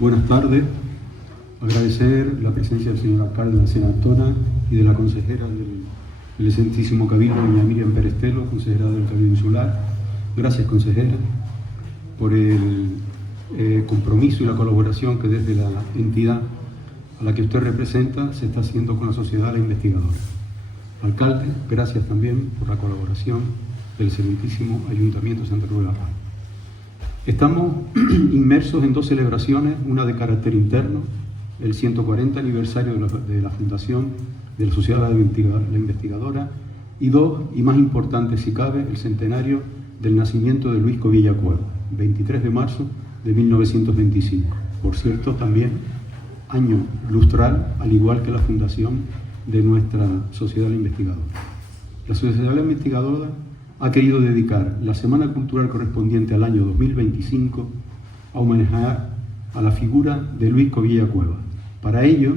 Buenas tardes. Agradecer la presencia del señor alcalde de la Senatona y de la consejera del excelentísimo Cabildo, doña Miriam Perestelo, consejera del Cabildo Insular. Gracias, consejera, por el compromiso y la colaboración que desde la entidad a la que usted representa se está haciendo con la sociedad la investigadora. Alcalde, gracias también por la colaboración del excelentísimo Ayuntamiento de Santa Cruz de la Paz. Estamos inmersos en dos celebraciones, una de carácter interno, el 140 aniversario de la fundación de la Sociedad de la Investigadora, y dos, y más importante si cabe, el centenario del nacimiento de Luis Covilla Cueva, 23 de marzo de 1925. Por cierto, también año lustral, al igual que la fundación de nuestra Sociedad de la Investigadora. La Sociedad de la Investigadora ha querido dedicar la Semana Cultural correspondiente al año 2025 a homenajear a la figura de Luis Covilla Cueva. Para ello,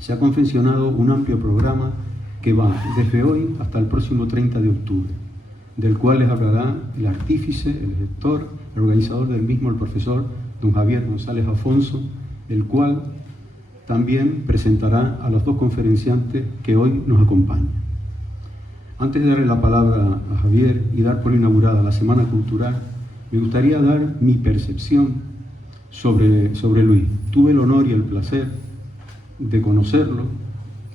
se ha confeccionado un amplio programa que va desde hoy hasta el próximo 30 de octubre, del cual les hablará el artífice, el gestor, el organizador del mismo, el profesor don Javier González Afonso, el cual también presentará a los dos conferenciantes que hoy nos acompañan. Antes de darle la palabra a Javier y dar por inaugurada la Semana Cultural, me gustaría dar mi percepción sobre Luis. Tuve el honor y el placer de conocerlo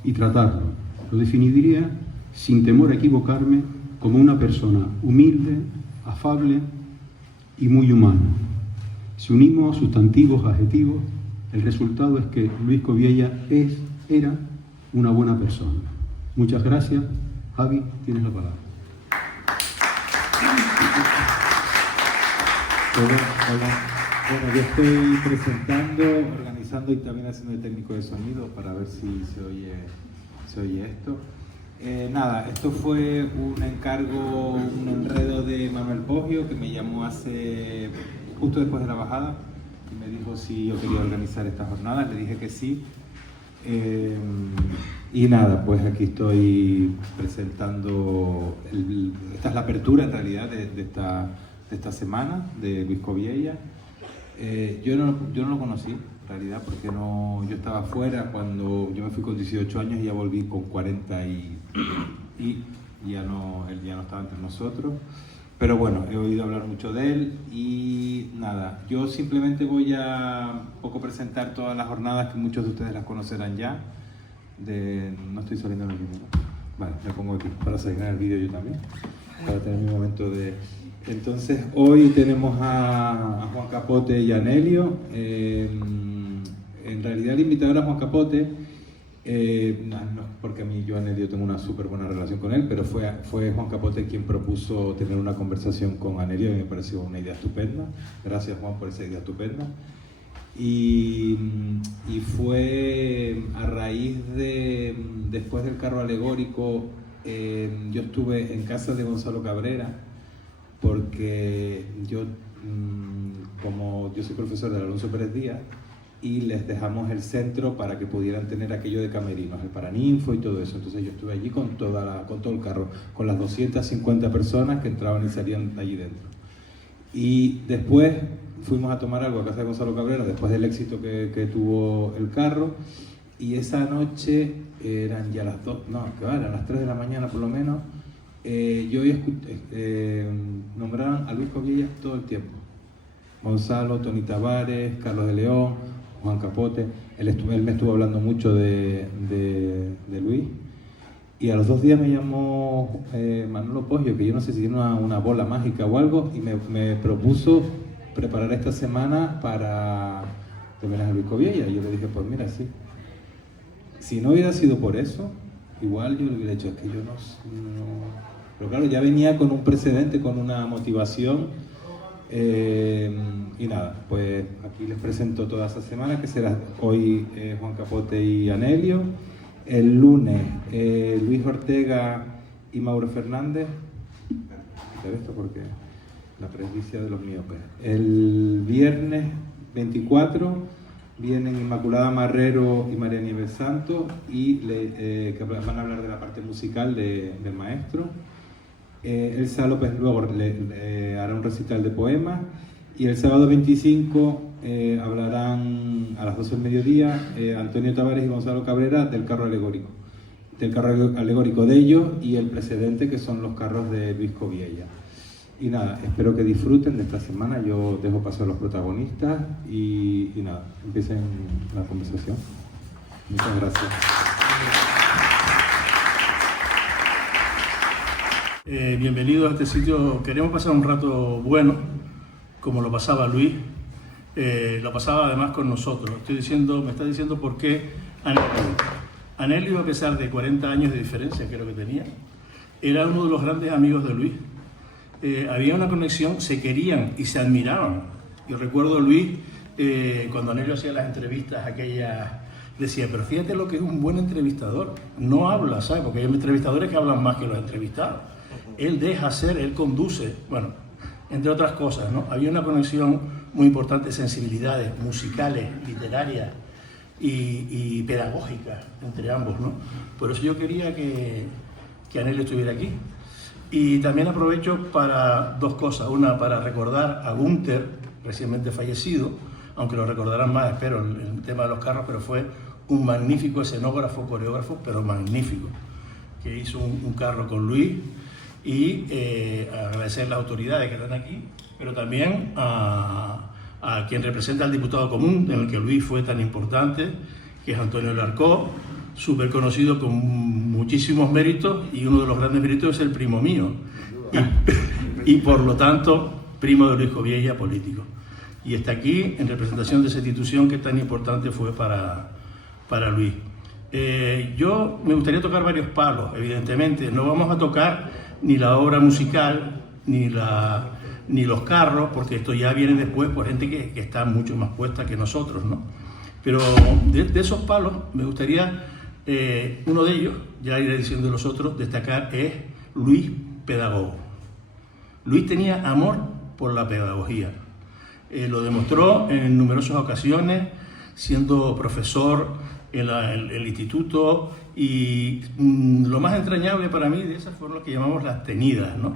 y tratarlo. Lo definiría, sin temor a equivocarme, como una persona humilde, afable y muy humana. Si unimos sustantivos, adjetivos, el resultado es que Luis Covilla era una buena persona. Muchas gracias. Javi, tienes la palabra. Hola. Bueno, yo estoy presentando, organizando y también haciendo el técnico de sonido para ver si se oye esto. Nada, esto fue un encargo, un enredo de Manuel Poggio, que me llamó justo después de la bajada y me dijo si yo quería organizar esta jornada. Le dije que sí. Y nada, pues aquí estoy presentando, esta es la apertura en realidad de esta semana de Luis Covilla. Yo no lo conocí en realidad porque yo estaba fuera cuando yo me fui con 18 años y ya volví con 40 y él ya no estaba entre nosotros. Pero bueno, he oído hablar mucho de él y nada, yo simplemente voy a un poco presentar todas las jornadas que muchos de ustedes las conocerán ya. No estoy saliendo en el vídeo, ¿no? Vale, me pongo aquí para salir en el vídeo yo también, para tener mi momento de... Entonces, hoy tenemos a Juan Capote y a Anelio. En realidad el invitado era Juan Capote, no, porque yo a Anelio tengo una súper buena relación con él, pero fue Juan Capote quien propuso tener una conversación con Anelio y me pareció una idea estupenda. Gracias, Juan, por esa idea estupenda. Y fue a raíz después del carro alegórico, yo estuve en casa de Gonzalo Cabrera, porque como yo soy profesor de Alonso Pérez Díaz, y les dejamos el centro para que pudieran tener aquello de camerinos, el Paraninfo y todo eso. Entonces yo estuve allí con todo el carro, con las 250 personas que entraban y salían allí dentro. Y después fuimos a tomar algo a casa de Gonzalo Cabrera, después del éxito que tuvo el carro, y esa noche eran ya las 3 de la mañana por lo menos. Yo nombraron a Luis Covilla todo el tiempo. Gonzalo, Tony Tavares, Carlos de León, Juan Capote. Él me estuvo hablando mucho de Luis. Y a los 2 días me llamó Manolo Poggio, que yo no sé si tiene una bola mágica o algo, y me propuso preparar esta semana para homenaje a Luis Covilla. Y yo le dije, pues mira, sí. Si no hubiera sido por eso, igual yo le hubiera dicho, es que yo no... Pero claro, ya venía con un precedente, con una motivación. Y nada, pues aquí les presento toda esta semana, que será hoy Juan Capote y Anelio. El lunes, Luis Ortega y Mauro Fernández. Esto porque la presbicia de los miopes. El viernes 24 vienen Inmaculada Marrero y María Nieves Santos que van a hablar de la parte musical del maestro. Elsa López luego hará un recital de poemas Y el sábado 25 hablarán a las 12 del mediodía Antonio Tavares y Gonzalo Cabrera del carro alegórico. Del carro alegórico de ellos y el precedente, que son los carros de Luis Coviella. Y nada, espero que disfruten de esta semana. Yo dejo pasar a los protagonistas y nada, empiecen la conversación. Muchas gracias. Bienvenidos a este sitio. Queremos pasar un rato bueno, como lo pasaba Luis. Lo pasaba además con nosotros. Me está diciendo por qué Anelio, a pesar de 40 años de diferencia, creo que tenía, era uno de los grandes amigos de Luis. Había una conexión, se querían y se admiraban. Yo recuerdo a Luis, cuando Anelio hacía las entrevistas aquellas, decía, pero fíjate lo que es un buen entrevistador. No habla, ¿sabes? Porque hay entrevistadores que hablan más que los entrevistados. Él deja hacer, él conduce, bueno, entre otras cosas, ¿no? Había una conexión muy importante de sensibilidades musicales, literarias y pedagógicas entre ambos, ¿no? Por eso yo quería que Anelio estuviera aquí. Y también aprovecho para dos cosas. Una, para recordar a Gunther, recientemente fallecido, aunque lo recordarán más, espero, el tema de los carros, pero fue un magnífico escenógrafo, coreógrafo, pero magnífico, que hizo un carro con Luis. Y agradecer a las autoridades que están aquí, pero también a quien representa al diputado común, en el que Luis fue tan importante, que es Antonio Larcó, súper conocido con muchísimos méritos, y uno de los grandes méritos es el primo mío, y por lo tanto primo de Luis Coviella, político. Y está aquí en representación de esa institución que tan importante fue para Luis. Yo me gustaría tocar varios palos, evidentemente. No vamos a tocar ni la obra musical, ni los carros, porque esto ya viene después por gente que está mucho más puesta que nosotros, ¿no? Pero de esos palos me gustaría, uno de ellos, ya iré diciendo los otros, destacar es Luis pedagogo. Luis tenía amor por la pedagogía. Lo demostró en numerosas ocasiones, siendo profesor en el instituto, y lo más entrañable para mí de esas fueron lo que llamamos las tenidas, ¿no?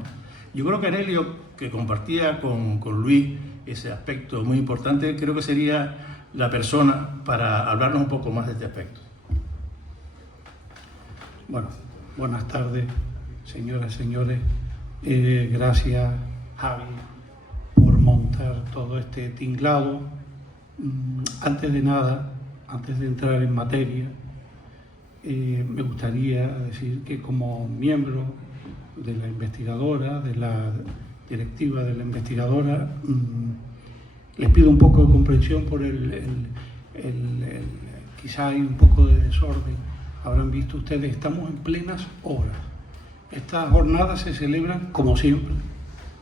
Yo creo que Anelio, que compartía con Luis ese aspecto muy importante, creo que sería la persona para hablarnos un poco más de este aspecto. Bueno, buenas tardes, señoras y señores. Gracias, Javi, por montar todo este tinglado. Antes de nada, antes de entrar en materia, me gustaría decir que como miembro de la investigadora, de la directiva de la investigadora, les pido un poco de comprensión por quizá hay un poco de desorden. Habrán visto ustedes, estamos en plenas obras. Estas jornadas se celebran, como siempre,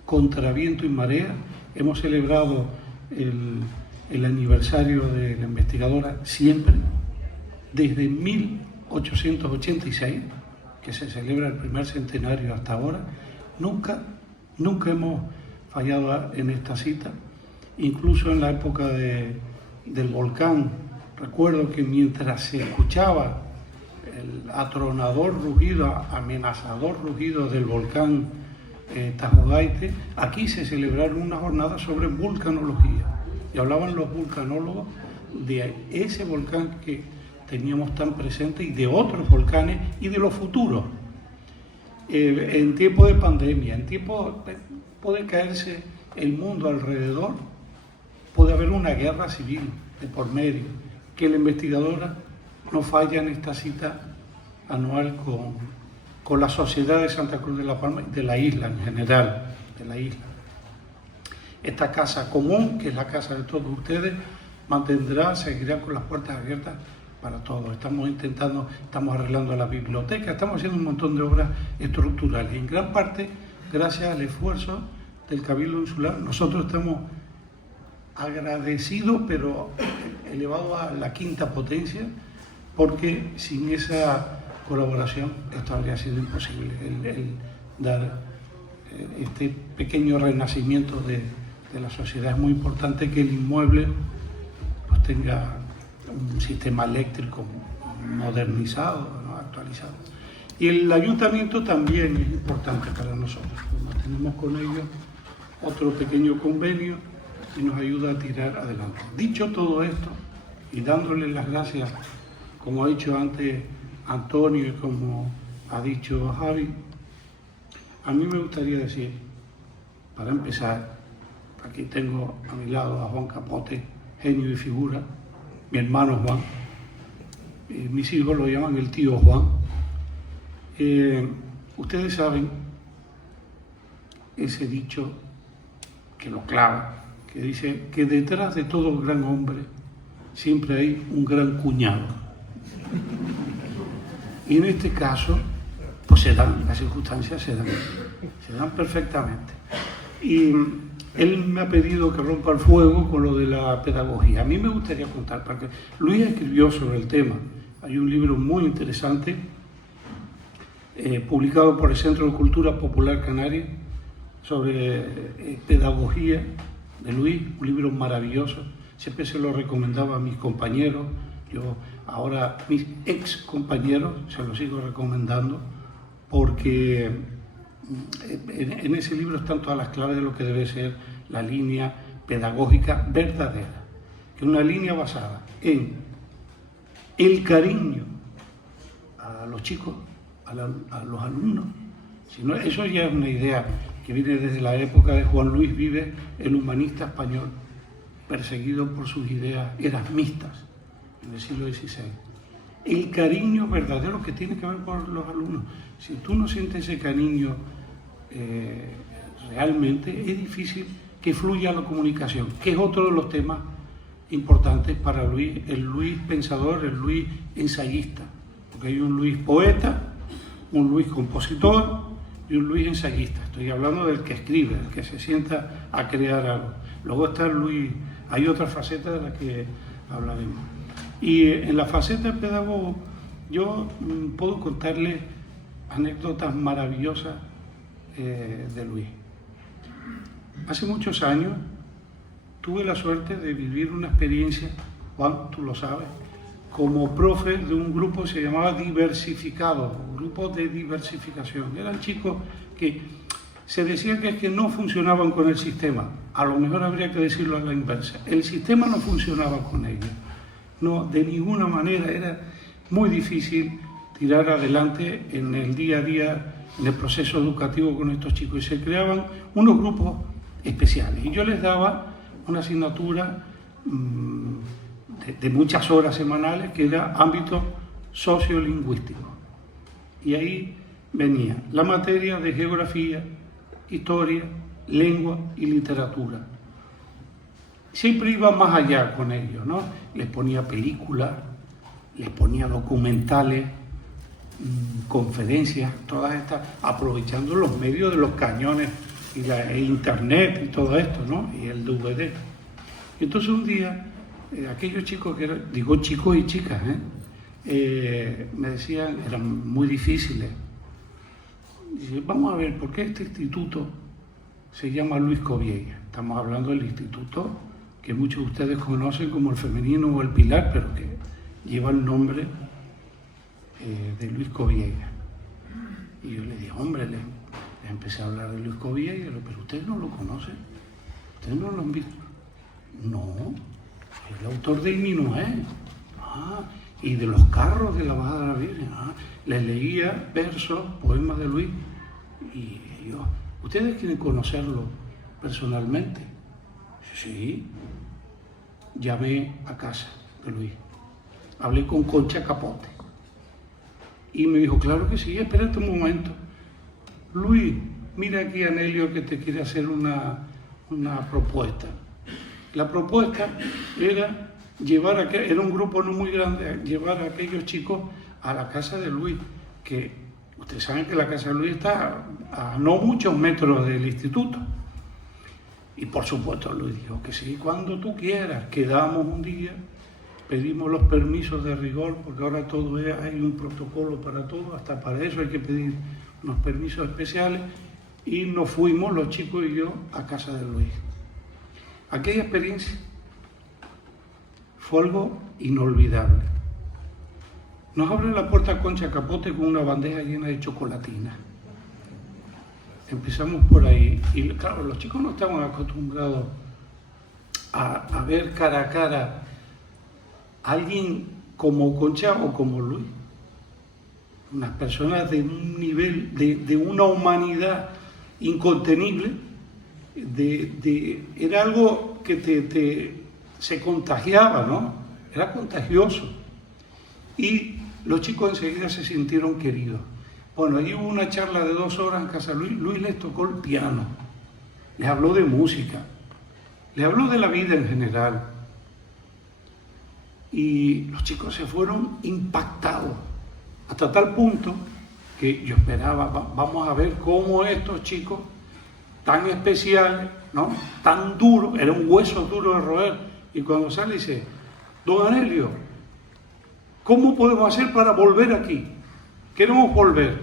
contra viento y marea. Hemos celebrado el aniversario de la investigadora siempre, desde 1886, que se celebra el primer centenario hasta ahora. Nunca hemos fallado en esta cita. Incluso en la época del volcán, recuerdo que mientras se escuchaba el atronador rugido, amenazador rugido del volcán Tajogaite, aquí se celebraron una jornada sobre vulcanología. Y hablaban los vulcanólogos de ese volcán que teníamos tan presente y de otros volcanes y de los futuros. En tiempo de pandemia, en tiempo puede caerse el mundo alrededor, puede haber una guerra civil de por medio, que la investigadora no falla en esta cita anual con la Sociedad de Santa Cruz de la Palma y de la isla en general, de la isla. Esta casa común, que es la casa de todos ustedes, seguirá con las puertas abiertas para todos. Estamos arreglando la biblioteca, estamos haciendo un montón de obras estructurales. En gran parte, gracias al esfuerzo del Cabildo Insular, nosotros estamos agradecidos, pero elevados a la quinta potencia, porque sin esa colaboración esto habría sido imposible, el dar este pequeño renacimiento de la sociedad. Es muy importante que el inmueble pues tenga un sistema eléctrico modernizado, ¿no? Actualizado. Y el ayuntamiento también es importante para nosotros. Tenemos con ellos otro pequeño convenio y nos ayuda a tirar adelante. Dicho todo esto, y dándole las gracias, como ha dicho antes Antonio y como ha dicho Javi, a mí me gustaría decir, para empezar, aquí tengo a mi lado a Juan Capote, genio y figura, mi hermano Juan, mis hijos lo llaman el tío Juan. Ustedes saben ese dicho que lo clava, que dice que detrás de todo gran hombre siempre hay un gran cuñado. Y en este caso, pues se dan, las circunstancias se dan perfectamente. Y él me ha pedido que rompa el fuego con lo de la pedagogía. A mí me gustaría contar, porque Luis escribió sobre el tema. Hay un libro muy interesante, publicado por el Centro de Cultura Popular Canaria, sobre pedagogía de Luis, un libro maravilloso. Siempre se lo recomendaba a mis compañeros, yo ahora mis ex compañeros se lo sigo recomendando, porque en ese libro están todas las claves de lo que debe ser la línea pedagógica verdadera, que es una línea basada en el cariño a los chicos, a los alumnos. Eso ya es una idea que viene desde la época de Juan Luis Vives, el humanista español, perseguido por sus ideas erasmistas en el siglo XVI. El cariño verdadero que tiene que ver con los alumnos. Si tú no sientes ese cariño realmente, es difícil que fluya la comunicación, que es otro de los temas importantes para Luis, el Luis pensador, el Luis ensayista. Porque hay un Luis poeta, un Luis compositor y un Luis ensayista. Estoy hablando del que escribe, el que se sienta a crear algo. Luego está el Luis, hay otra faceta de la que hablaremos. Y en la faceta de pedagogo, yo puedo contarles anécdotas maravillosas de Luis. Hace muchos años tuve la suerte de vivir una experiencia, Juan, tú lo sabes, como profe de un grupo que se llamaba Diversificado, un grupo de diversificación. Eran chicos que se decía que es que no funcionaban con el sistema. A lo mejor habría que decirlo a la inversa. El sistema no funcionaba con ellos. No, de ninguna manera. Era muy difícil tirar adelante en el día a día, en el proceso educativo con estos chicos. Y se creaban unos grupos especiales. Y yo les daba una asignatura de muchas horas semanales, que era ámbito sociolingüístico. Y ahí venía la materia de geografía, historia, lengua y literatura. Siempre iba más allá con ellos, ¿no? Les ponía películas, les ponía documentales, conferencias, todas estas, aprovechando los medios de los cañones y el internet y todo esto, ¿no? Y el DVD. Y entonces un día, aquellos chicos que eran, digo chicos y chicas, me decían, eran muy difíciles. Dice, vamos a ver, ¿por qué este instituto se llama Luis Cobiella? Estamos hablando del instituto que muchos de ustedes conocen como el Femenino o el Pilar, pero que lleva el nombre de Luis Cobiella. Y yo le dije, hombre, le empecé a hablar de Luis Cobiella, pero ustedes no lo conocen, ustedes no lo han visto. No, es el autor de Minué, y de los carros de la Bajada de la Virgen. Les leía versos, poemas de Luis, y yo, ¿ustedes quieren conocerlo personalmente? Sí. Llamé a casa de Luis, hablé con Concha Capote, y me dijo, claro que sí, espérate un momento. Luis, mira aquí a Anelio que te quiere hacer una propuesta. La propuesta era era un grupo no muy grande, llevar a aquellos chicos a la casa de Luis, que ustedes saben que la casa de Luis está a no muchos metros del instituto. Y por supuesto Luis dijo que sí, cuando tú quieras. Quedamos un día, pedimos los permisos de rigor, porque ahora hay un protocolo para todo, hasta para eso hay que pedir unos permisos especiales, y nos fuimos los chicos y yo a casa de Luis. Aquella experiencia fue algo inolvidable. Nos abre la puerta Concha Capote con una bandeja llena de chocolatinas. Empezamos por ahí, y claro, los chicos no estaban acostumbrados a ver cara a cara a alguien como Concha o como Luis. Unas personas de un nivel, de una humanidad incontenible, era algo que se contagiaba, ¿no? Era contagioso. Y los chicos enseguida se sintieron queridos. Bueno, allí hubo una charla de 2 horas en casa Luis. Luis les tocó el piano, les habló de música, les habló de la vida en general. Y los chicos se fueron impactados, hasta tal punto que yo esperaba, vamos a ver cómo estos chicos tan especiales, ¿no? Tan duros, era un hueso duro de roer. Y cuando sale dice, don Anelio, ¿cómo podemos hacer para volver aquí? Queremos volver.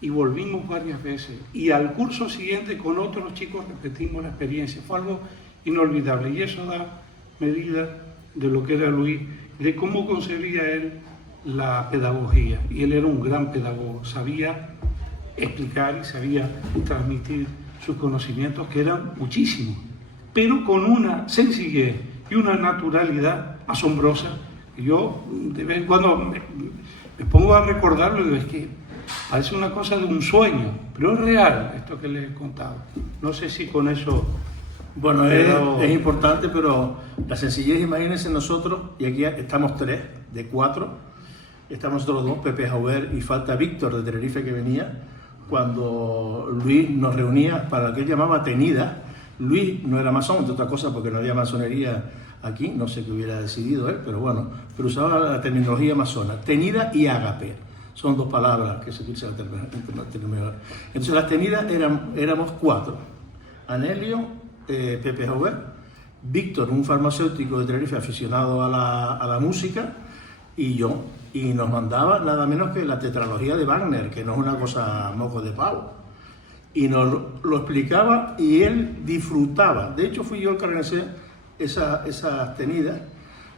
Y volvimos varias veces. Y al curso siguiente con otros chicos repetimos la experiencia. Fue algo inolvidable. Y eso da medida de lo que era Luis, de cómo concebía él la pedagogía. Y él era un gran pedagogo. Sabía explicar y sabía transmitir sus conocimientos, que eran muchísimos, pero con una sencillez y una naturalidad asombrosa. Yo de vez en cuando me pongo a recordarlo y digo, es que parece una cosa de un sueño, pero es real esto que les he contado. No sé si con eso... Bueno, es importante, pero la sencillez, imagínense nosotros, y aquí estamos 3 de 4, estamos nosotros 2, Pepe Jauber, y falta Víctor de Tenerife que venía, cuando Luis nos reunía para lo que él llamaba tenida. Luis no era masón, entre otras cosas porque no había masonería aquí, no sé qué hubiera decidido él, pero bueno, pero usaba la terminología masona, tenida y ágape, son 2 palabras que se utilizan en terminología. Entonces las tenidas éramos 4, Anelio, Pepe Jauber, Víctor, un farmacéutico de Tenerife aficionado a la música, y yo, y nos mandaba nada menos que la tetralogía de Wagner, que no es una cosa moco de pavo, y nos lo explicaba y él disfrutaba. De hecho fui yo el que organizé esas tenidas,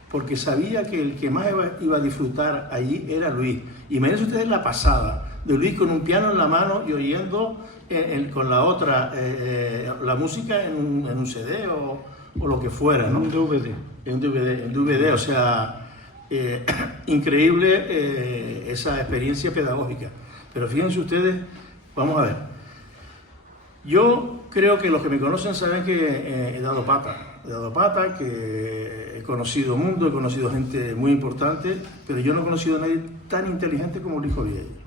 porque sabía que el que más iba a disfrutar allí era Luis. Imagínense ustedes la pasada de Luis con un piano en la mano y oyendo con la otra la música en un CD o lo que fuera, ¿no? Un DVD. En DVD, o sea, increíble esa experiencia pedagógica. Pero fíjense ustedes, vamos a ver, yo creo que los que me conocen saben que he dado pata, que he conocido mundo, he conocido gente muy importante, pero yo no he conocido a nadie tan inteligente como Luis Jovieille.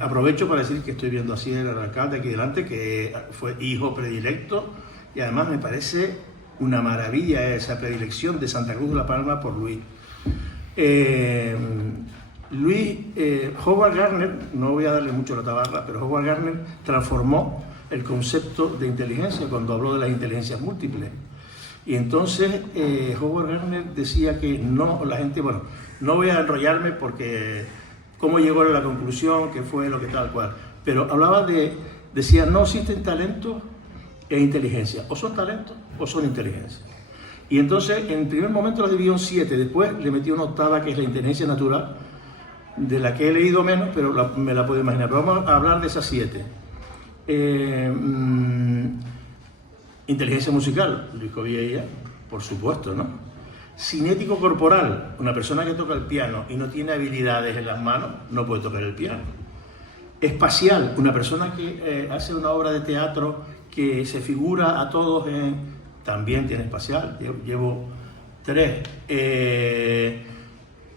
Aprovecho para decir que estoy viendo así el alcalde aquí delante, que fue hijo predilecto, y además me parece una maravilla esa predilección de Santa Cruz de la Palma por Luis. Howard Gardner, no voy a darle mucho la tabarra, pero Howard Gardner transformó el concepto de inteligencia cuando habló de las inteligencias múltiples. Y entonces Howard Gardner decía que no, la gente, bueno, no voy a enrollarme porque cómo llegó a la conclusión, que fue lo que tal cual, pero hablaba decía, no existen talentos e inteligencia, o son talentos o son inteligencia. Y entonces en el primer momento la dividió en 7, después le metió una octava que es la inteligencia natural, de la que he leído menos, pero me la puedo imaginar. Pero vamos a hablar de esas 7. Inteligencia musical, Luis Jovieille, por supuesto, ¿no? Cinético corporal, una persona que toca el piano y no tiene habilidades en las manos, no puede tocar el piano. Espacial, una persona que hace una obra de teatro que se figura a todos también tiene espacial, llevo 3.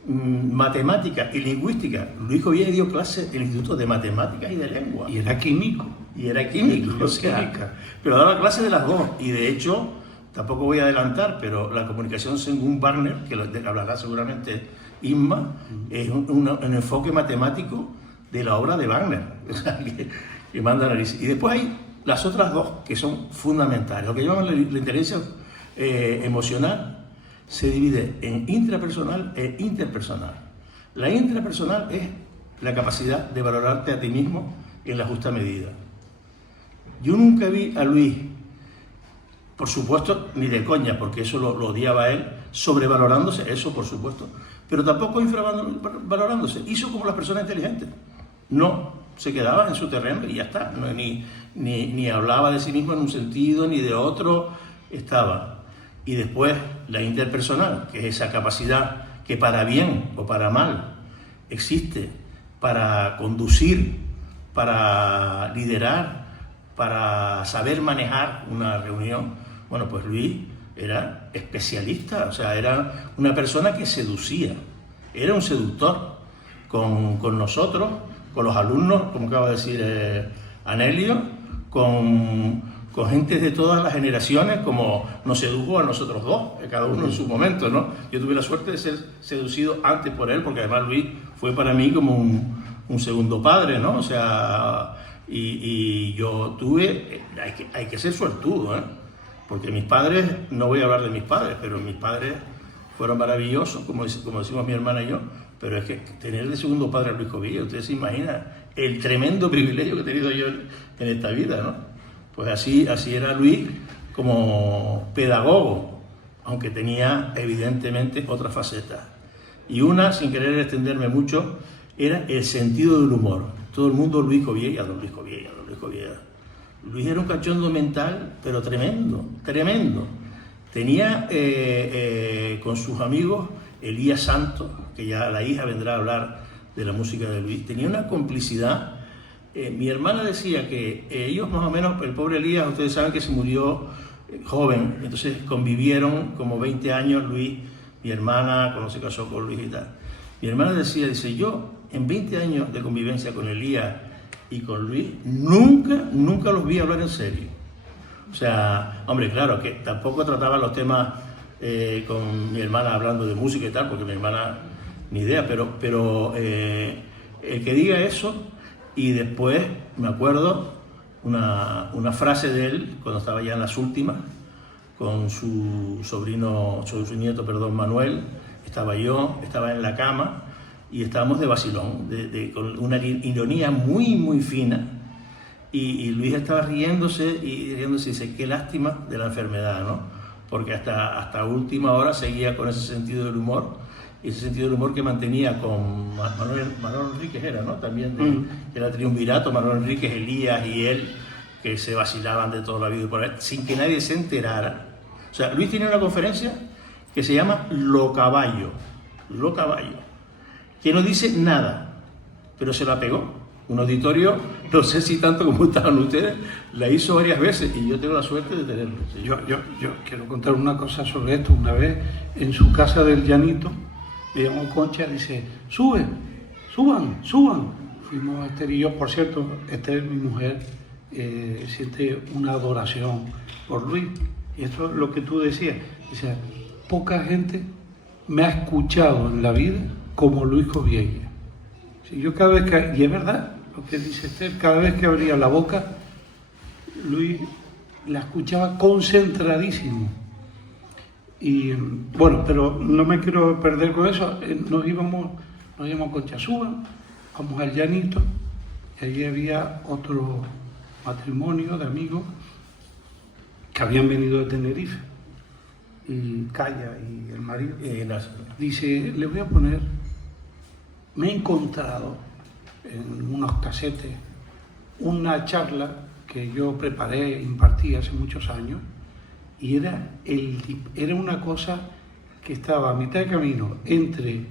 Matemática y lingüística, Luis Jovieille dio clases en el Instituto de Matemáticas y de Lengua. Y era químico. O sea, pero daba clases de las 2. Y de hecho, tampoco voy a adelantar, pero la comunicación según Wagner, que lo hablará seguramente Inma, es un enfoque matemático de la obra de Wagner, o sea, que manda análisis. Y después hay las otras 2 que son fundamentales. Lo que llaman la inteligencia emocional se divide en intrapersonal e interpersonal. La intrapersonal es la capacidad de valorarte a ti mismo en la justa medida. Yo nunca vi a Luis, por supuesto, ni de coña, porque eso lo odiaba él, sobrevalorándose, eso por supuesto, pero tampoco infravalorándose. Hizo como las personas inteligentes. No, se quedaba en su terreno y ya está. No, ni hablaba de sí mismo en un sentido, ni de otro. estaba. Y después la interpersonal, que es esa capacidad que para bien o para mal existe para conducir, para liderar, para saber manejar una reunión. Bueno, pues Luis era especialista, o sea, era una persona que seducía, era un seductor con nosotros, con los alumnos, como acaba de decir Anelio, con gente de todas las generaciones, como nos sedujo a nosotros dos, cada uno en su momento, ¿no? Yo tuve la suerte de ser seducido antes por él, porque además Luis fue para mí como un segundo padre, ¿no? O sea, y yo tuve, hay que ser suertudo, ¿eh? Porque mis padres, no voy a hablar de mis padres, pero mis padres fueron maravillosos, como decimos mi hermana y yo, pero es que tener de segundo padre a Luis Covilla, ustedes se imaginan el tremendo privilegio que he tenido yo en esta vida, ¿no? Pues así era Luis como pedagogo, aunque tenía evidentemente otras facetas. Y una, sin querer extenderme mucho, era el sentido del humor. Todo el mundo, Luis Covilla, don Luis Covilla, don Luis Covilla. Luis era un cachondo mental, pero tremendo, tremendo. Tenía con sus amigos Elías Santos, que ya la hija vendrá a hablar de la música de Luis, tenía una complicidad. Mi hermana decía que ellos más o menos, el pobre Elías, ustedes saben que se murió joven, entonces convivieron como 20 años Luis, mi hermana, cuando se casó con Luis y tal. Mi hermana dice, yo en 20 años de convivencia con Elías y con Luis, nunca los vi hablar en serio. O sea, hombre, claro, que tampoco trataba los temas con mi hermana hablando de música y tal, porque mi hermana ni idea, pero el que diga eso. Y después me acuerdo una frase de él, cuando estaba ya en las últimas, con su nieto, Manuel, estaba yo, estaba en la cama y estábamos de vacilón, con una ironía muy fina, y Luis estaba riéndose y dice, qué lástima de la enfermedad, ¿no? Porque hasta última hora seguía con ese sentido del humor. Y ese sentido del humor que mantenía con Manuel Enríquez era, ¿no? También era triunvirato, Manuel Enríquez, Elías y él, que se vacilaban de toda la vida por ahí, sin que nadie se enterara. O sea, Luis tiene una conferencia que se llama Lo Caballo, que no dice nada, pero se la pegó. Un auditorio, no sé si tanto como estaban ustedes, la hizo varias veces y yo tengo la suerte de tenerlo. ¿Sí? Yo quiero contar una cosa sobre esto. Una vez en su casa del Llanito, me llamó Concha y dice, suban. Fuimos Esther y yo, por cierto, Esther, mi mujer, siente una adoración por Luis. Y esto es lo que tú decías. Dice, poca gente me ha escuchado en la vida como Luis Covilla. Sí, yo cada vez que, y es verdad lo que dice Esther, cada vez que abría la boca, Luis la escuchaba concentradísimo. Y bueno, pero no me quiero perder con eso. Nos íbamos con Chazúa, vamos al Llanito, y allí había otro matrimonio de amigos que habían venido de Tenerife, y Calla y el marido. Dice, le voy a poner, me he encontrado en unos casetes una charla que yo preparé, impartí hace muchos años, y era una cosa que estaba a mitad de camino entre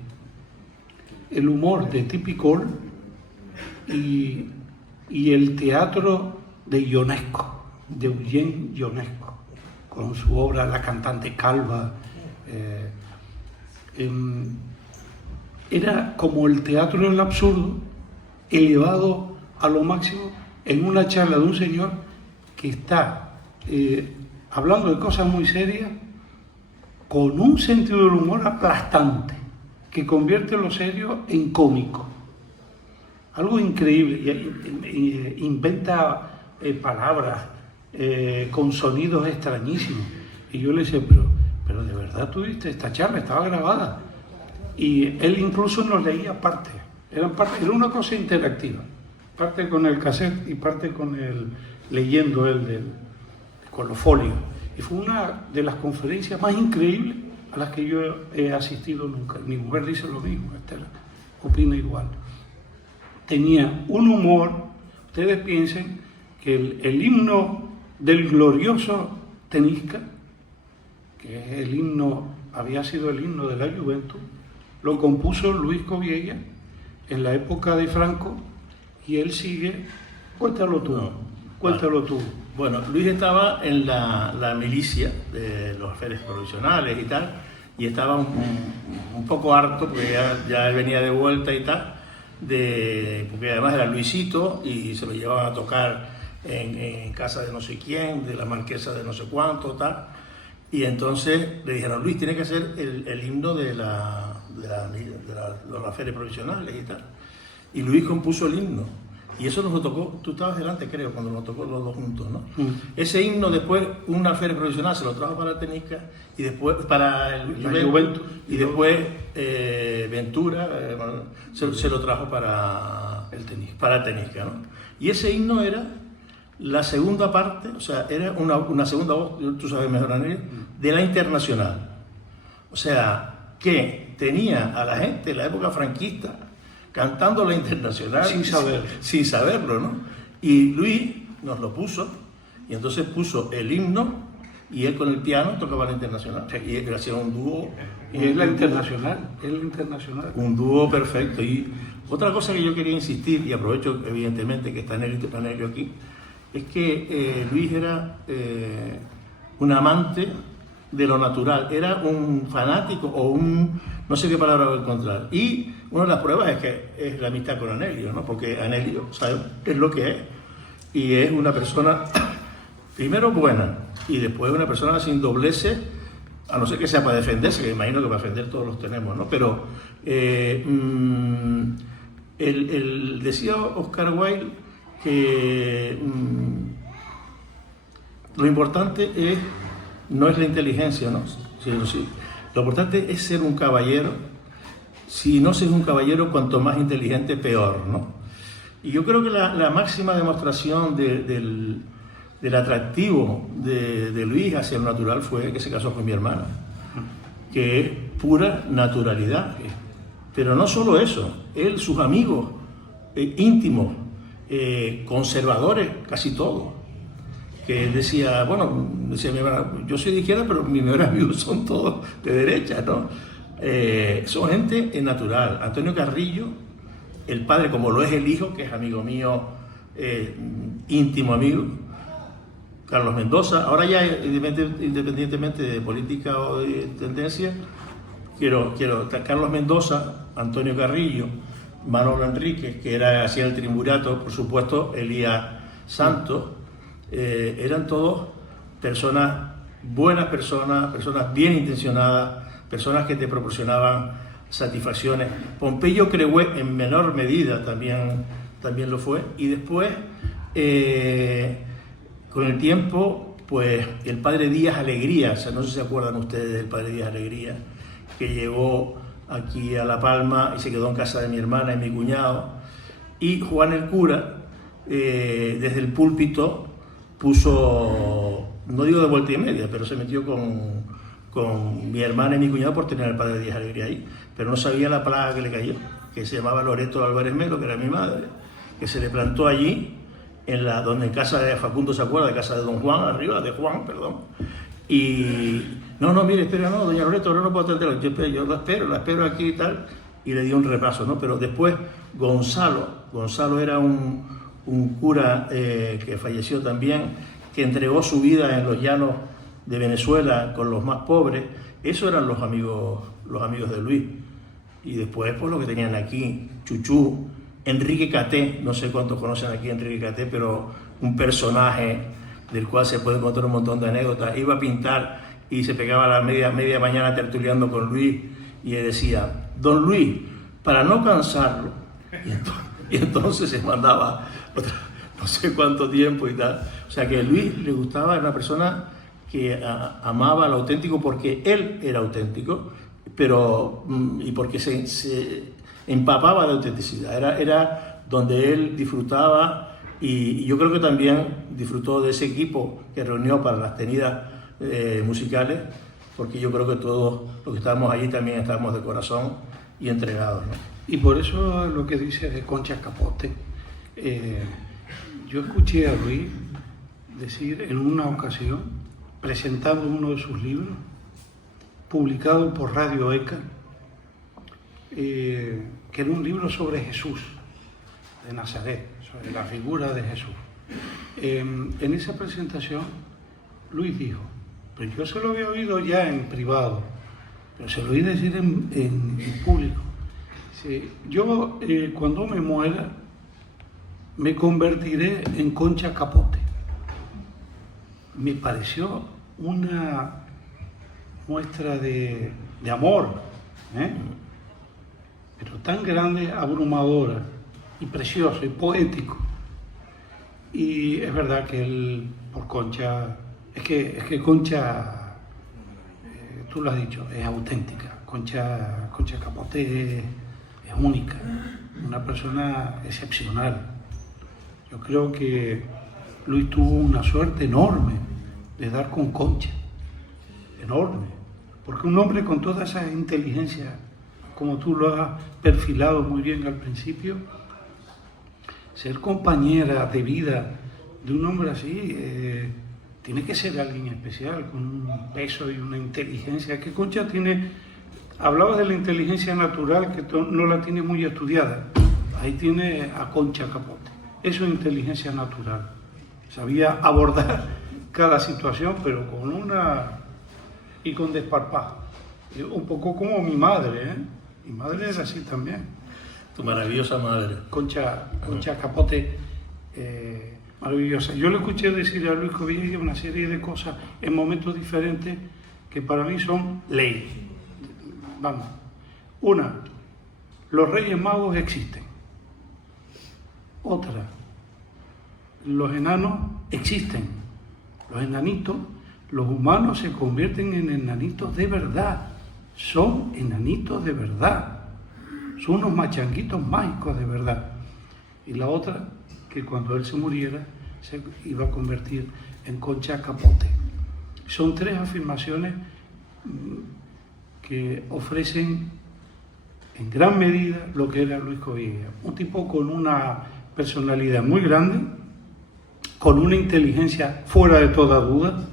el humor de Tipicol y el teatro de Ionesco, de Eugene Ionesco, con su obra La cantante calva. Era como el teatro del absurdo elevado a lo máximo en una charla de un señor que está hablando de cosas muy serias con un sentido del humor aplastante que convierte lo serio en cómico. Algo increíble. Inventa palabras con sonidos extrañísimos. Y yo le decía, pero de verdad tuviste esta charla, estaba grabada. Y él incluso nos leía parte. Era una cosa interactiva. Parte con el cassette y parte con leyendo él con los folios. Y fue una de las conferencias más increíbles a las que yo he asistido nunca. Mi mujer dice lo mismo, Esther opina igual. Tenía un humor, ustedes piensen que el himno del glorioso Tenisca que es el himno, había sido el himno de la Juventus, lo compuso Luis Coviella en la época de Franco, y él sigue. Cuéntalo tú, cuéntalo tú. Bueno, Luis estaba en la milicia de los aferes provisionales y tal, y estaba un poco harto, porque ya él venía de vuelta y tal, porque además era Luisito y se lo llevaban a tocar en casa de no sé quién, de la marquesa de no sé cuánto, tal. Y entonces le dijeron, Luis, tiene que hacer el himno de los aferes provisionales y tal. Y Luis compuso el himno. Y eso nos lo tocó, tú estabas delante, creo, cuando nos tocó los dos juntos, ¿no? Ese himno después, un alférez provisional se lo trajo para el Tenisca, y después para el Juventus, y después Ventura se lo trajo para el Tenisca, ¿no? Y ese himno era la segunda parte, o sea, era una segunda voz, tú sabes mejor, Anel, de la Internacional. O sea, que tenía a la gente en la época franquista cantando la Internacional sin saberlo, ¿no? Y Luis nos lo puso, y entonces puso el himno, y él con el piano tocaba la Internacional. Y él hacía un dúo. Y es la Internacional, Un dúo perfecto. Y otra cosa que yo quería insistir, y aprovecho evidentemente que está Nelio aquí, es que Luis era un amante de lo natural, era un fanático o no sé qué palabra voy a encontrar. Y una de las pruebas es que es la amistad con Anelio, ¿no? Porque Anelio, ¿sabes? Es lo que es. Y es una persona, primero buena, y después una persona sin dobleces, a no ser que sea para defenderse, que imagino que para defender todos los tenemos, ¿no? Pero decía Oscar Wilde que lo importante no es la inteligencia, ¿no? Sí. Lo importante es ser un caballero. Si no ser un caballero, cuanto más inteligente, peor, ¿no? Y yo creo que la máxima demostración del atractivo de Luis hacia lo natural fue que se casó con mi hermana, que es pura naturalidad. Pero no solo eso, sus amigos íntimos, conservadores, casi todos, que decía mi hermana, yo soy de izquierda, pero mis mejores amigos son todos de derecha, ¿no? Son gente natural. Antonio Carrillo, el padre, como lo es el hijo, que es amigo mío, íntimo amigo. Carlos Mendoza, ahora ya independientemente de política o de tendencia, quiero Carlos Mendoza, Antonio Carrillo, Manolo Enríquez, que hacía el triunvirato, por supuesto, Elías Santos, eran todos buenas personas bien intencionadas, personas que te proporcionaban satisfacciones. Pompeyo Crehué en menor medida también lo fue, y después con el tiempo pues el padre Díaz Alegría, o sea, no sé si se acuerdan ustedes del padre Díaz Alegría, que llegó aquí a La Palma y se quedó en casa de mi hermana y mi cuñado, y Juan el cura desde el púlpito puso, no digo de vuelta y media, pero se metió con mi hermana y mi cuñado por tener al padre Díaz Alegría ahí, pero no sabía la plaga que le cayó, que se llamaba Loreto Álvarez Melo, que era mi madre, que se le plantó allí, donde en casa de Facundo, ¿se acuerda? De casa de don Juan, arriba, de Juan, perdón. Y, mire, espera, doña Loreto, no puedo atenderlo, yo la espero aquí y tal, y le di un repaso, ¿no? Pero después Gonzalo era un cura que falleció también, que entregó su vida en los llanos de Venezuela con los más pobres. Esos eran los amigos de Luis. Y después, pues lo que tenían aquí, Chuchú, Enrique Caté, no sé cuántos conocen aquí a Enrique Caté, pero un personaje del cual se puede encontrar un montón de anécdotas. Iba a pintar y se pegaba a la media mañana tertuliando con Luis, y le decía, don Luis, para no cansarlo, y entonces se mandaba no sé cuánto tiempo y tal. O sea que a Luis le gustaba, era una persona que amaba lo auténtico porque él era auténtico, y porque se empapaba de autenticidad, era donde él disfrutaba, y yo creo que también disfrutó de ese equipo que reunió para las tenidas musicales, porque yo creo que todos los que estábamos allí también estábamos de corazón y entregados, ¿no? Y por eso lo que dice de Concha Capote, yo escuché a Luis decir en una ocasión, presentando uno de sus libros, publicado por Radio ECA, que era un libro sobre Jesús de Nazaret, sobre la figura de Jesús. En esa presentación, Luis dijo, pero yo se lo había oído ya en privado, pero se lo oí decir en público. Dice, yo cuando me muera, me convertiré en Concha Capote. Me pareció una muestra de amor, pero tan grande, abrumadora, y precioso, y poético. Y es verdad que él, por Concha, es que Concha, tú lo has dicho, es auténtica. Concha Capote es única, una persona excepcional. Yo creo que Luis tuvo una suerte enorme de dar con Concha, enorme, porque un hombre con toda esa inteligencia, como tú lo has perfilado muy bien al principio, ser compañera de vida de un hombre así, tiene que ser alguien especial, con un peso y una inteligencia, que Concha tiene, hablabas de la inteligencia natural, que no la tiene muy estudiada, ahí tiene a Concha Capote. Eso es inteligencia natural. Sabía abordar cada situación, pero con y con desparpajo. Un poco como mi madre, Mi madre es así también. Tu maravillosa madre. Concha Capote, maravillosa. Yo le escuché decir a Luis Covilla una serie de cosas en momentos diferentes que para mí son ley. Vamos. Una, los Reyes Magos existen. Otra, los enanos existen, los enanitos, los humanos se convierten en enanitos de verdad, son enanitos de verdad, son unos machanguitos mágicos de verdad. Y la otra, que cuando él se muriera, se iba a convertir en Concha Capote. Son tres afirmaciones que ofrecen en gran medida lo que era Luis Covilla, un tipo con una personalidad muy grande, con una inteligencia fuera de toda duda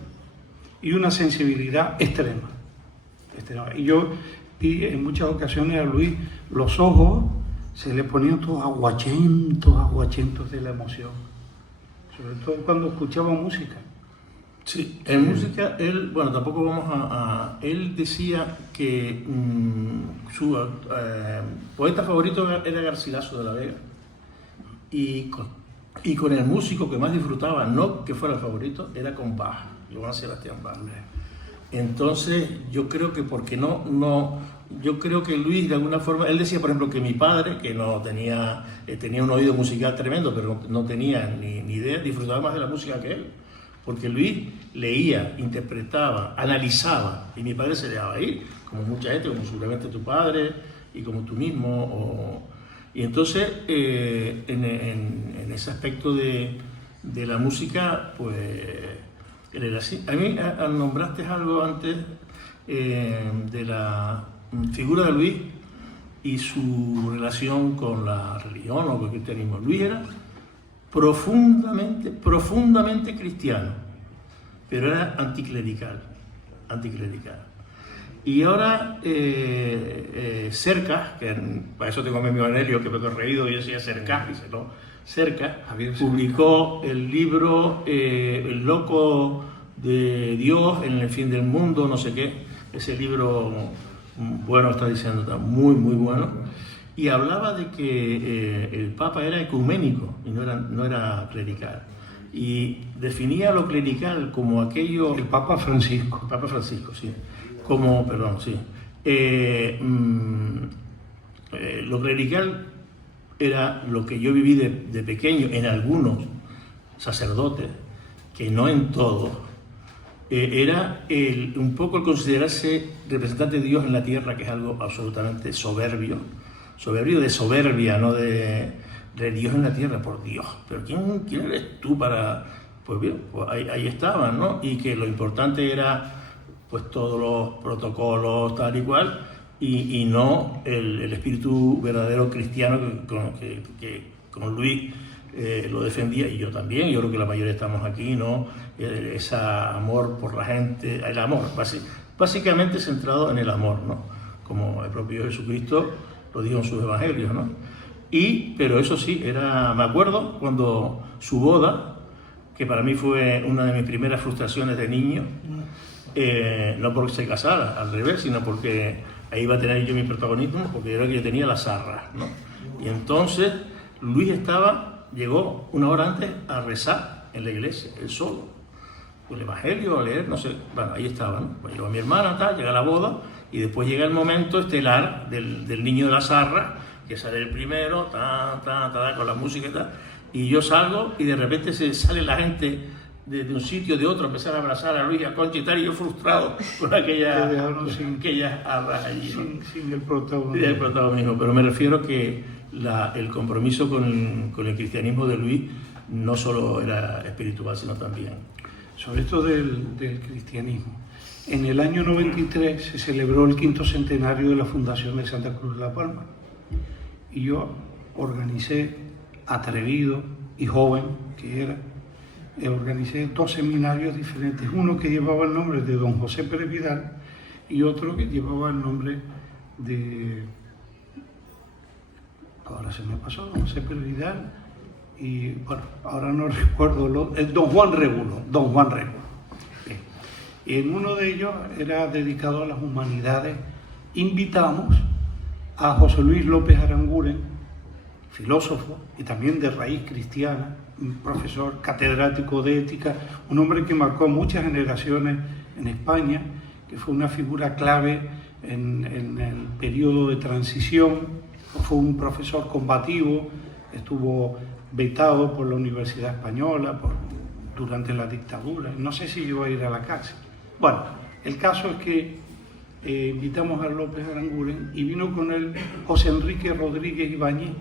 y una sensibilidad extrema. Y yo vi en muchas ocasiones a Luis, los ojos se le ponían todos aguachentos de la emoción, sobre todo cuando escuchaba música. Sí, en música él, bueno, tampoco vamos él decía que su poeta favorito era Garcilaso de la Vega. Y con el músico que más disfrutaba, no que fuera el favorito, era con Bach, Johann Sebastian Bach. Entonces, yo creo que yo creo que Luis de alguna forma, él decía, por ejemplo, que mi padre, que no tenía un oído musical tremendo, pero no tenía ni idea, disfrutaba más de la música que él, porque Luis leía, interpretaba, analizaba, y mi padre se dejaba ir, como mucha gente, como seguramente tu padre, y como tú mismo, y entonces, en ese aspecto de la música, pues, él era así. A mí nombraste algo antes de la figura de Luis y su relación con la religión o con el cristianismo. Luis era profundamente cristiano, pero era anticlerical. Y ahora Cercas, que para eso tengo a mi amigo Anelio, que me he reído y yo decía Cercas, dice, ¿no? Cercas publicó el libro El loco de Dios en el fin del mundo, no sé qué. Ese libro, bueno, está diciendo, está muy, muy bueno. Y hablaba de que el Papa era ecuménico y no era clerical. Y definía lo clerical como aquello... El Papa Francisco. El Papa Francisco, sí. Como, perdón, sí. Lo clerical era lo que yo viví de pequeño en algunos sacerdotes, que no en todos, era un poco el considerarse representante de Dios en la tierra, que es algo absolutamente soberbio de soberbia, no de Dios en la tierra, por Dios. Pero ¿quién eres tú para...? Pues bien, pues ahí estaban, ¿no? Y que lo importante era pues todos los protocolos tal y cual, y no el espíritu verdadero cristiano que con Luis lo defendía, y yo también. Yo creo que la mayoría estamos aquí, ¿no? Ese amor por la gente, el amor, básicamente centrado en el amor, ¿no? Como el propio Jesucristo lo dijo en sus evangelios, ¿no? Pero eso sí, me acuerdo cuando su boda, que para mí fue una de mis primeras frustraciones de niño, no porque se casara, al revés, sino porque ahí iba a tener yo mi protagonismo, porque yo era que yo tenía la zarra, ¿no? Y entonces Luis llegó una hora antes a rezar en la iglesia, él solo, el evangelio, a leer, no sé, bueno, ahí estaba, ¿no? Pues llegó mi hermana, llega la boda, y después llega el momento estelar del niño de la zarra, que sale el primero, con la música y tal, y yo salgo y de repente se sale la gente de un sitio, de otro, empezar a abrazar a Luis y a Concha y tal, y yo frustrado con aquellas arras allí, ¿no? Sin el protagonismo. Sí, el protagonismo, pero me refiero que el compromiso con el cristianismo de Luis no solo era espiritual, sino también. Sobre esto del cristianismo. En el año 93 se celebró el 5º centenario de la fundación de Santa Cruz de la Palma. Y yo organicé, atrevido y joven que era, organicé 2 seminarios diferentes. Uno que llevaba el nombre de don José Pérez Vidal y otro que llevaba el nombre de... Ahora se me pasó, don José Pérez Vidal y, bueno, ahora no recuerdo, don Juan Rébulo. En uno de ellos era dedicado a las humanidades. Invitamos a José Luis López Aranguren, filósofo y también de raíz cristiana, un profesor catedrático de ética, un hombre que marcó muchas generaciones en España, que fue una figura clave en el periodo de transición, fue un profesor combativo, estuvo vetado por la Universidad Española durante la dictadura, no sé si llegó a ir a la cárcel. Bueno, el caso es que invitamos a López Aranguren y vino con él José Enrique Rodríguez Ibáñez,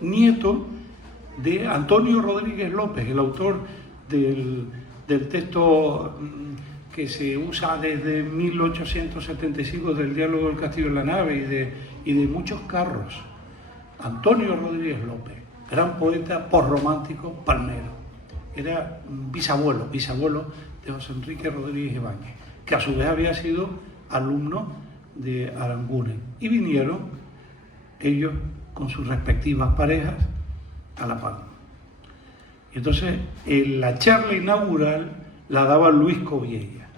nieto de Antonio Rodríguez López, el autor del texto que se usa desde 1875 del diálogo del Castillo de la Nave y de muchos carros. Antonio Rodríguez López, gran poeta postromántico palmero, era bisabuelo de José Enrique Rodríguez Ibáñez, que a su vez había sido alumno de Aranguren, y vinieron ellos con sus respectivas parejas a La Palma. Y entonces la charla inaugural la daba Luis Coviella.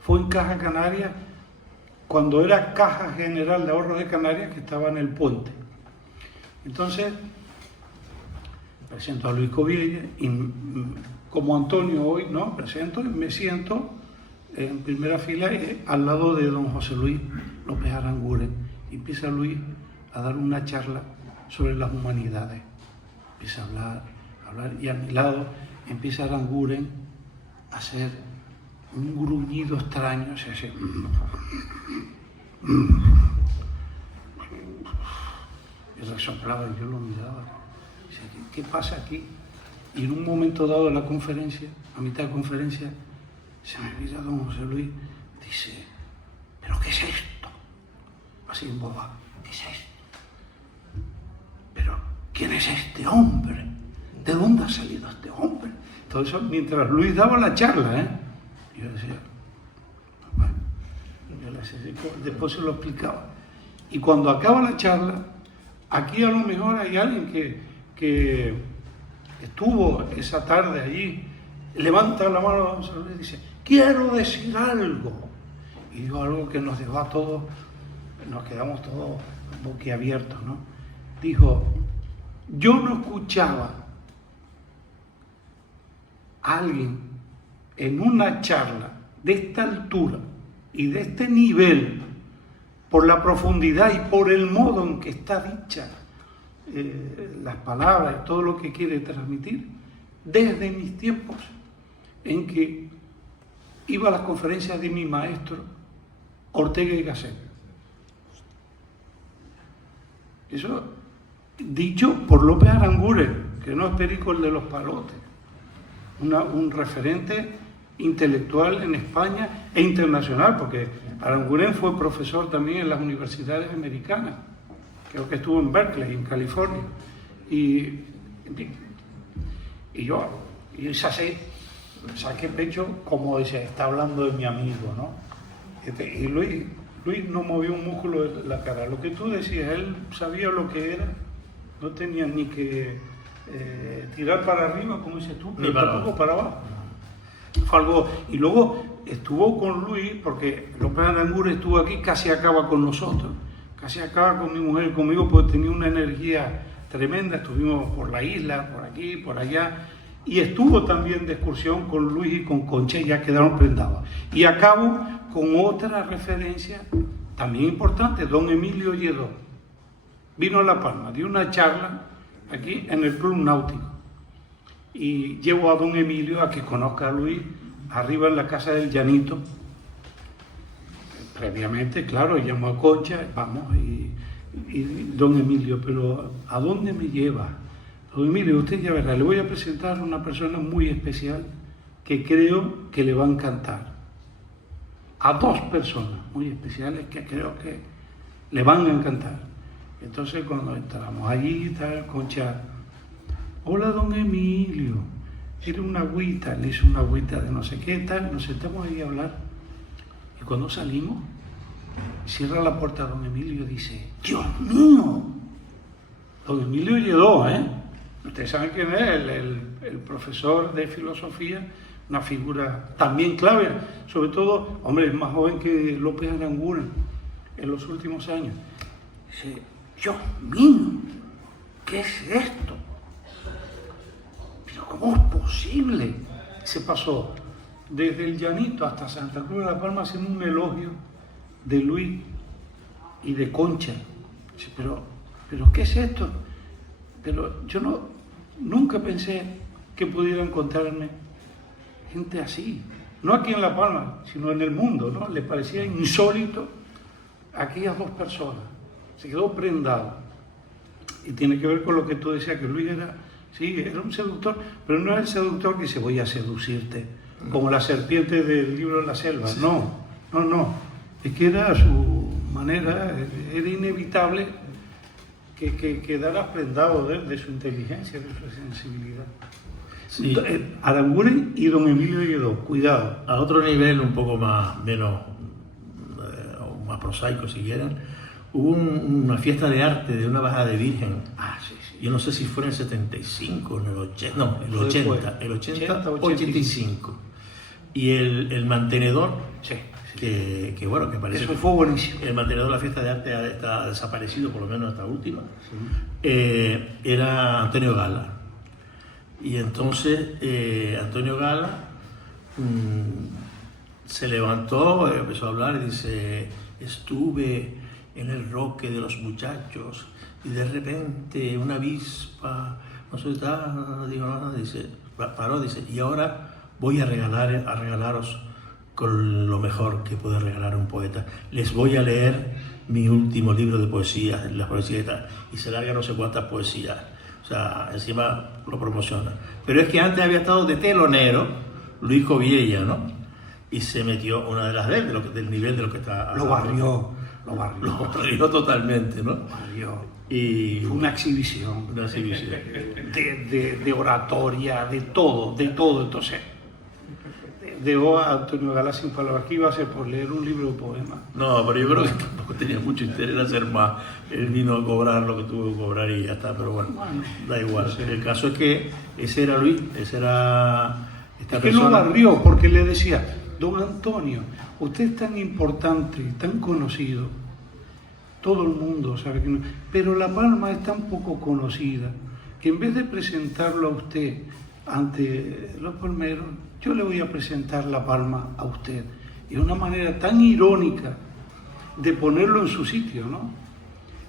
Fue en Caja Canaria, cuando era Caja General de Ahorros de Canarias, que estaba en el puente. Entonces presento a Luis Coviella y, como Antonio hoy, ¿no? Presento y me siento en primera fila al lado de don José Luis López Aranguren. Y empieza Luis a dar una charla sobre las humanidades. Empieza a hablar, y a mi lado empieza Aranguren a hacer un gruñido extraño, se hace... Y resoplaba y yo lo miraba. Dice, ¿qué pasa aquí? Y en un momento dado de la conferencia, a mitad de conferencia, se me mira don José Luis, dice, ¿pero qué es esto? Así en voz baja, ¿qué es esto? ¿Pero quién es este hombre? ¿De dónde ha salido este hombre? Todo eso mientras Luis daba la charla, ¿eh? Y yo decía, bueno, después se lo explicaba. Y cuando acaba la charla, aquí a lo mejor hay alguien que estuvo esa tarde allí, levanta la mano a don José Luis y dice, quiero decir algo. Y digo algo que nos dejó a todos, nos quedamos todos boquiabiertos, ¿no? Dijo, yo no escuchaba a alguien en una charla de esta altura y de este nivel, por la profundidad y por el modo en que está dicha las palabras y todo lo que quiere transmitir, desde mis tiempos en que iba a las conferencias de mi maestro Ortega y Gasset. Eso dicho por López Aranguren, que no es Perico el de los palotes, un referente intelectual en España e internacional, porque Aranguren fue profesor también en las universidades americanas, creo que estuvo en Berkeley, en California, y yo saqué pecho, como dice, está hablando de mi amigo, ¿no? Y Luis no movió un músculo de la cara. Lo que tú decías, él sabía lo que era, no tenía ni que tirar para arriba, como dices tú, pero tampoco para abajo. Fue algo, y luego estuvo con Luis, porque López Aranguren estuvo aquí, casi acaba con nosotros, casi acaba con mi mujer y conmigo, porque tenía una energía tremenda. Estuvimos por la isla, por aquí, por allá, y estuvo también de excursión con Luis y con Concha, y ya quedaron prendados. Y acabo con otra referencia también importante, don Emilio Lledó. Vino a La Palma, dio una charla aquí en el Club Náutico. Y llevo a don Emilio a que conozca a Luis arriba en la casa del Llanito. Previamente, claro, llamó a Concha, vamos, y don Emilio, pero ¿a dónde me lleva? Don Emilio, usted ya verá, le voy a presentar a una persona muy especial que creo que le va a encantar. A dos personas muy especiales que creo que le van a encantar. Entonces cuando entramos allí, tal, Concha, hola don Emilio, quiere una agüita, le hizo una agüita de no sé qué, tal, nos sentamos ahí a hablar. Y cuando salimos, cierra la puerta don Emilio y dice, Dios mío, don Emilio Lledó, ustedes saben quién es, el profesor de filosofía, una figura también clave, sobre todo, hombre, es más joven que López Aranguren en los últimos años. Dice, Dios mío, ¿qué es esto? Pero ¿cómo es posible? Se pasó desde el Llanito hasta Santa Cruz de la Palma haciendo un elogio de Luis y de Concha. Dice, pero ¿qué es esto? Pero yo nunca pensé que pudiera encontrarme gente así, no aquí en La Palma, sino en el mundo, ¿no? Le parecía insólito a aquellas dos personas. Se quedó prendado. Y tiene que ver con lo que tú decías, que Luis era un seductor, pero no era el seductor que dice, voy a seducirte, como la serpiente del libro de la selva. No. Es que era su manera, era inevitable que quedara prendado de su inteligencia, de su sensibilidad. Sí. Aranguren y don Emilio Lledó, cuidado. A otro nivel, un poco más prosaico, si quieren, hubo una fiesta de arte de una bajada de Virgen. Sí. Yo no sé si fue en el 75, en el 80, no, el 80, 85. Y el mantenedor, que parece... Eso fue buenísimo. El mantenedor de la fiesta de arte está desaparecido, por lo menos esta última. Era Antonio Gala. Y entonces Antonio Gala se levantó, empezó a hablar y dice, estuve en el roque de los muchachos y de repente una avispa, no sé, digo nada, dice, paró, dice, y ahora voy a regalaros con lo mejor que puede regalar un poeta. Les voy a leer mi último libro de poesía, las poesías y tal, y se larga no sé cuántas poesías. O sea, encima lo promociona. Pero es que antes había estado de telonero Luis Coviella, ¿no? Y se metió una de las del nivel de lo que está... Lo barrió totalmente, ¿no? Lo barrió. Y fue una exhibición. Una exhibición. De oratoria, de todo. Entonces, dejó a Antonio Gala sin palabras. ¿Qué iba a hacer? Por leer un libro de poemas. No, pero yo creo que tampoco tenía mucho interés en hacer más. Él vino a cobrar lo que tuvo que cobrar y ya está, pero bueno, da igual. No sé. El caso es que ese era Luis, esta persona. Que lo barrió porque le decía, don Antonio, usted es tan importante, tan conocido, todo el mundo sabe que no, pero La Palma es tan poco conocida que en vez de presentarlo a usted ante los palmeros, yo le voy a presentar La Palma a usted. Y de una manera tan irónica de ponerlo en su sitio, ¿no?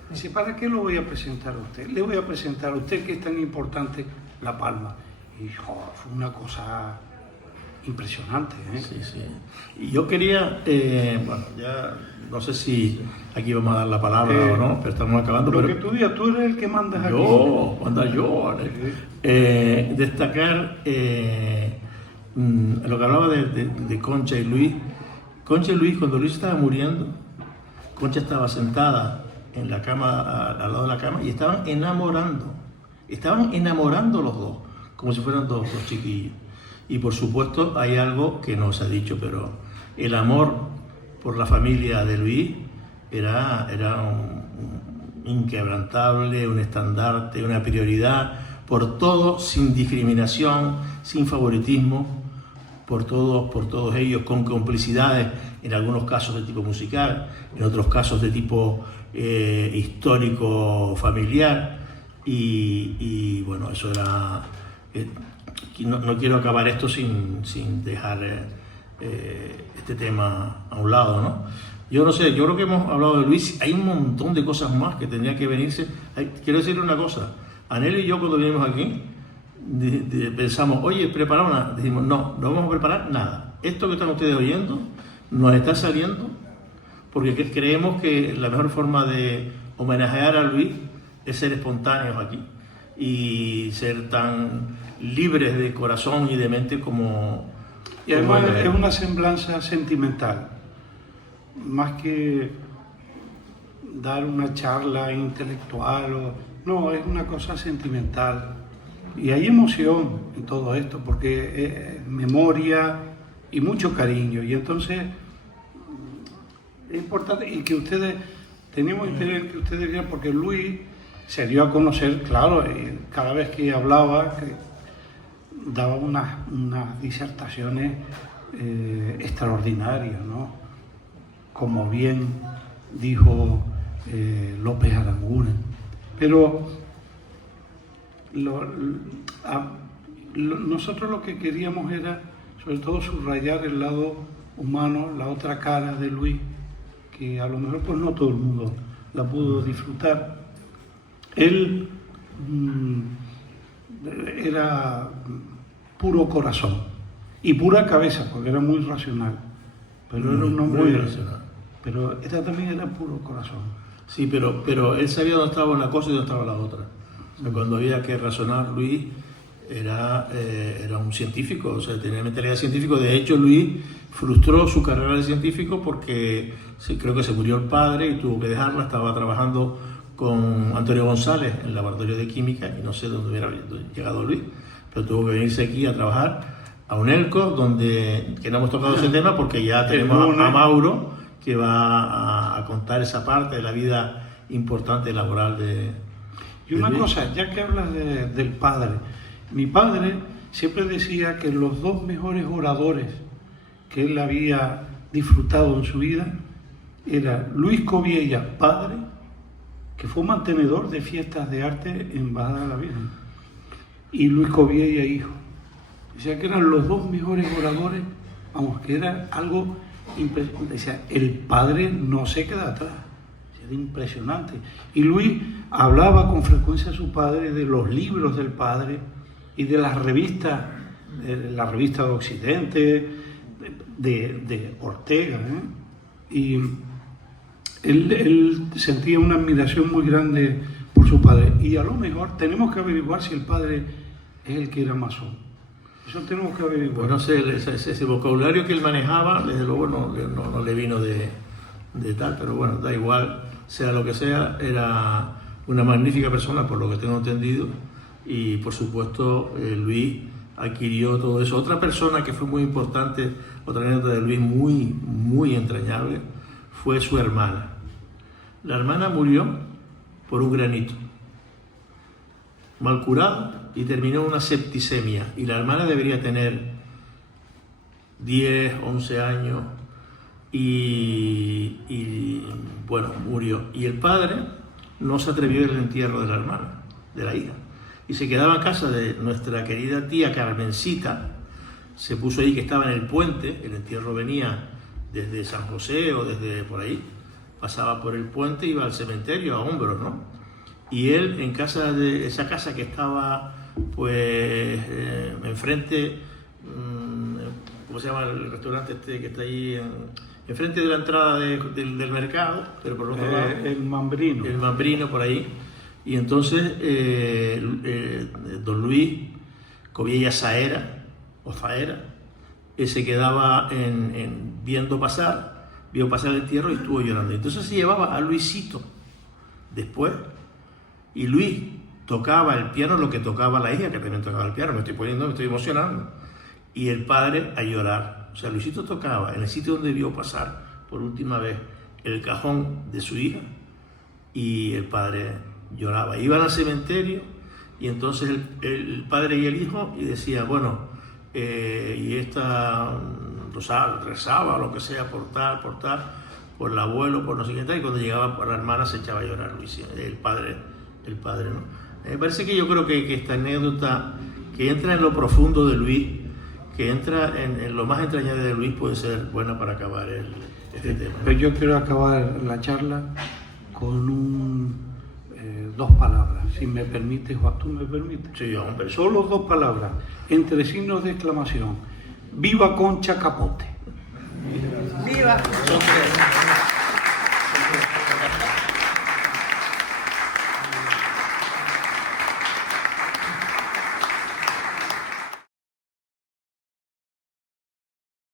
Dice, ¿para qué lo voy a presentar a usted? Le voy a presentar a usted que es tan importante La Palma. Y fue una cosa impresionante, ¿eh? Sí. Y yo quería, bueno, ya no sé si aquí vamos a dar la palabra o no, pero estamos acabando. Lo que tú digas, tú eres el que mandas aquí. Yo, destacar lo que hablaba de Concha y Luis. Concha y Luis, cuando Luis estaba muriendo, Concha estaba sentada en la cama, al lado de la cama, y estaban enamorando los dos, como si fueran dos chiquillos. Y por supuesto hay algo que no se ha dicho, pero el amor por la familia de Luis, era un inquebrantable, un estandarte, una prioridad por todo, sin discriminación, sin favoritismo, por todos ellos, con complicidades, en algunos casos de tipo musical, en otros casos de tipo histórico familiar, y bueno, eso era... no quiero acabar esto sin dejar este tema a un lado, ¿no? Yo no sé, yo creo que hemos hablado de Luis, hay un montón de cosas más que tendría que venirse. Quiero decirle una cosa, Anhelo y yo cuando vinimos aquí pensamos, oye, prepara una, decimos, no vamos a preparar nada. Esto que están ustedes oyendo nos está saliendo porque creemos que la mejor forma de homenajear a Luis es ser espontáneos aquí y ser tan libres de corazón y de mente como... Y además es una semblanza sentimental, más que dar una charla intelectual, no, es una cosa sentimental. Y hay emoción en todo esto, porque es memoria y mucho cariño. Y entonces es importante, y que ustedes, teníamos interés en que ustedes vieran, porque Luis se dio a conocer, claro, cada vez que hablaba, daba unas disertaciones extraordinarias, ¿no? Como bien dijo López Aranguren. Pero nosotros lo que queríamos era, sobre todo, subrayar el lado humano, la otra cara de Luis, que a lo mejor pues no todo el mundo la pudo disfrutar. Él era puro corazón y pura cabeza, porque era muy racional, pero era un hombre muy racional. Pero también era puro corazón. Sí, pero él sabía dónde estaba una cosa y dónde estaba la otra. O sea, cuando había que razonar, Luis era un científico, o sea, tenía mentalidad de científico. De hecho, Luis frustró su carrera de científico porque creo que se murió el padre y tuvo que dejarla. Estaba trabajando con Antonio González en el laboratorio de química y no sé dónde hubiera llegado Luis, pero tuvo que venirse aquí a trabajar a UNELCO, que no hemos tocado ese tema porque ya tenemos a Mauro, que va a contar esa parte de la vida importante laboral de... Y una cosa, ya que hablas del padre, mi padre siempre decía que los dos mejores oradores que él había disfrutado en su vida era Luis Coviella, padre, que fue mantenedor de fiestas de arte en Bajada de la Virgen, y Luis Coviella, hijo. O sea que eran los dos mejores oradores, vamos, que era algo impresionante. Decía, el padre no se queda atrás, era impresionante. Y Luis hablaba con frecuencia a su padre de los libros del padre y de las revistas, la revista de Occidente, de Ortega, y él sentía una admiración muy grande por su padre. Y a lo mejor tenemos que averiguar si el padre es el que era masón. Eso tenemos que averiguar. Bueno, ese vocabulario que él manejaba, desde luego no le vino de tal, pero bueno, da igual, sea lo que sea, era una magnífica persona, por lo que tengo entendido, y por supuesto Luis adquirió todo eso. Otra persona que fue muy importante, otra anécdota de Luis muy, muy entrañable, fue su hermana. La hermana murió por un granito, mal curada, y terminó en una septicemia. Y la hermana debería tener 10, 11 años, y bueno, murió. Y el padre no se atrevió al entierro de la hermana, de la hija, y se quedaba en casa de nuestra querida tía Carmencita. Se puso ahí que estaba en el puente, el entierro venía desde San José o desde por ahí, pasaba por el puente, iba al cementerio a hombros, ¿no? Y él en casa de esa casa que estaba pues enfrente, ¿cómo se llama el restaurante este que está ahí enfrente de la entrada del mercado, pero por otro lado? El Mambrino. El Mambrino, por ahí. Y entonces don Luis Coviella Zaera, se quedaba vio pasar el entierro y estuvo llorando. Entonces se llevaba a Luisito después, y Luis tocaba el piano, lo que tocaba la hija, que también tocaba el piano, me estoy emocionando, y el padre a llorar. O sea, Luisito tocaba en el sitio donde vio pasar por última vez el cajón de su hija y el padre lloraba. Iban al cementerio y entonces el padre y el hijo y decía, bueno, y esta rezaba o lo que sea por tal, por el abuelo, por no sé qué tal, y cuando llegaba por la hermana se echaba a llorar Luis, el padre, ¿no? Me parece que yo creo que esta anécdota que entra en lo profundo de Luis, que entra en lo más entrañable de Luis, puede ser buena para acabar este tema. Pero yo quiero acabar la charla con dos palabras, si me permites, o tú me permites. Sí, hombre. Solo dos palabras, entre signos de exclamación. ¡Viva Concha Capote! ¡Viva!